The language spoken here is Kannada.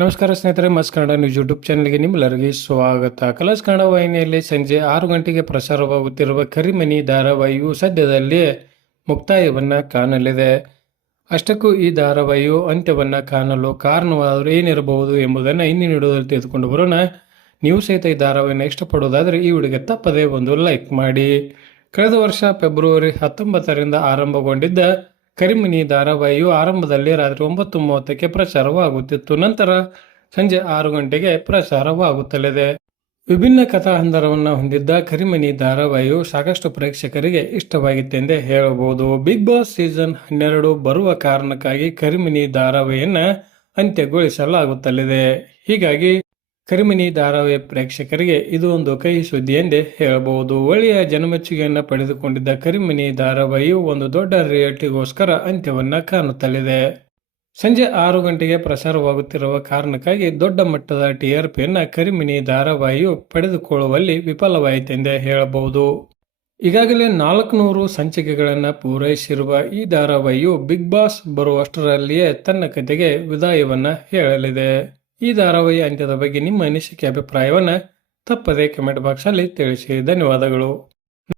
ನಮಸ್ಕಾರ ಸ್ನೇಹಿತರೆ, ಮಸ್ ಕನ್ನಡ ನ್ಯೂಸ್ ಯೂಟ್ಯೂಬ್ ಚಾನಲ್ಗೆ ನಿಮ್ಮೆಲ್ಲರಿಗೆ ಸ್ವಾಗತ. ಕಲರ್ಸ್ ಕನ್ನಡ ವಾಹಿನಿಯಲ್ಲಿ ಸಂಜೆ ಆರು ಗಂಟೆಗೆ ಪ್ರಸಾರವಾಗುತ್ತಿರುವ ಕರಿಮನಿ ಧಾರಾವಾಹಿಯು ಸದ್ಯದಲ್ಲಿ ಮುಕ್ತಾಯವನ್ನು ಕಾಣಲಿದೆ. ಅಷ್ಟಕ್ಕೂ ಈ ಧಾರಾವಾಹಿಯು ಅಂತ್ಯವನ್ನು ಕಾಣಲು ಕಾರಣವಾದರೂ ಏನಿರಬಹುದು ಎಂಬುದನ್ನು ಇನ್ನು ವಿಡಿಯೋದಲ್ಲಿ ತೆಗೆದುಕೊಂಡು ಬರೋಣ. ನೀವು ಸಹಿತ ಈ ಧಾರಾವಾಹಿನ ಇಷ್ಟಪಡುವುದಾದರೆ ಈ ವಿಡಿಯೋಗೆ ತಪ್ಪದೇ ಒಂದು ಲೈಕ್ ಮಾಡಿ. ಕಳೆದ ವರ್ಷ ಫೆಬ್ರವರಿ ಹತ್ತೊಂಬತ್ತರಿಂದ ಆರಂಭಗೊಂಡಿದ್ದ ಕರಿಮಿನಿ ಧಾರಾವಾಹಿಯು ಆರಂಭದಲ್ಲಿ ರಾತ್ರಿ ಒಂಬತ್ತು ಮೂವತ್ತಕ್ಕೆ ಪ್ರಸಾರವಾಗುತ್ತಿತ್ತು. ನಂತರ ಸಂಜೆ ಆರು ಗಂಟೆಗೆ ಪ್ರಸಾರವಾಗುತ್ತಲಿದೆ. ವಿಭಿನ್ನ ಕಥಾ ಹಂದರವನ್ನು ಹೊಂದಿದ್ದ ಕರಿಮನಿ ಧಾರಾವಾಹಿಯು ಸಾಕಷ್ಟು ಪ್ರೇಕ್ಷಕರಿಗೆ ಇಷ್ಟವಾಗಿತ್ತೆಂದೇ ಹೇಳಬಹುದು. ಬಿಗ್ ಬಾಸ್ ಸೀಸನ್ ಹನ್ನೆರಡು ಬರುವ ಕಾರಣಕ್ಕಾಗಿ ಕರಿಮಿನಿ ಧಾರಾವಾಹಿಯನ್ನ ಅಂತ್ಯಗೊಳಿಸಲಾಗುತ್ತಲಿದೆ. ಹೀಗಾಗಿ ಕರಿಮಿನಿ ಧಾರಾವಾಹಿ ಪ್ರೇಕ್ಷಕರಿಗೆ ಇದು ಒಂದು ಕಹಿ ಸುದ್ದಿ ಎಂದೇ ಹೇಳಬಹುದು. ಒಳ್ಳೆಯ ಜನಮೆಚ್ಚುಗೆಯನ್ನು ಪಡೆದುಕೊಂಡಿದ್ದ ಕರಿಮಿನಿ ಧಾರಾವಾಹಿಯು ಒಂದು ದೊಡ್ಡ ರಿಯಾಲಿಟಿಗೋಸ್ಕರ ಅಂತ್ಯವನ್ನ ಕಾಣುತ್ತಲಿದೆ. ಸಂಜೆ ಆರು ಗಂಟೆಗೆ ಪ್ರಸಾರವಾಗುತ್ತಿರುವ ಕಾರಣಕ್ಕಾಗಿ ದೊಡ್ಡ ಮಟ್ಟದ ಟಿಆರ್ಪಿಯನ್ನು ಕರಿಮಿನಿ ಧಾರಾವಾಹಿಯು ಪಡೆದುಕೊಳ್ಳುವಲ್ಲಿ ವಿಫಲವಾಯಿತೆಂದೇ ಹೇಳಬಹುದು. ಈಗಾಗಲೇ ನಾಲ್ಕುನೂರು ಸಂಚಿಕೆಗಳನ್ನು ಪೂರೈಸಿರುವ ಈ ಧಾರಾವಾಹಿಯು ಬಿಗ್ ಬಾಸ್ ಬರುವಷ್ಟರಲ್ಲಿಯೇ ತನ್ನ ಕತೆಗೆ ವಿದಾಯವನ್ನು ಹೇಳಲಿದೆ. ಈ ಧಾರಾವಾಹಿ ಅಂತ್ಯದ ಬಗ್ಗೆ ನಿಮ್ಮ ಅನಿಸಿಕೆ ಅಭಿಪ್ರಾಯವನ್ನು ತಪ್ಪದೇ ಕಮೆಂಟ್ ಬಾಕ್ಸಲ್ಲಿ ತಿಳಿಸಿ. ಧನ್ಯವಾದಗಳು.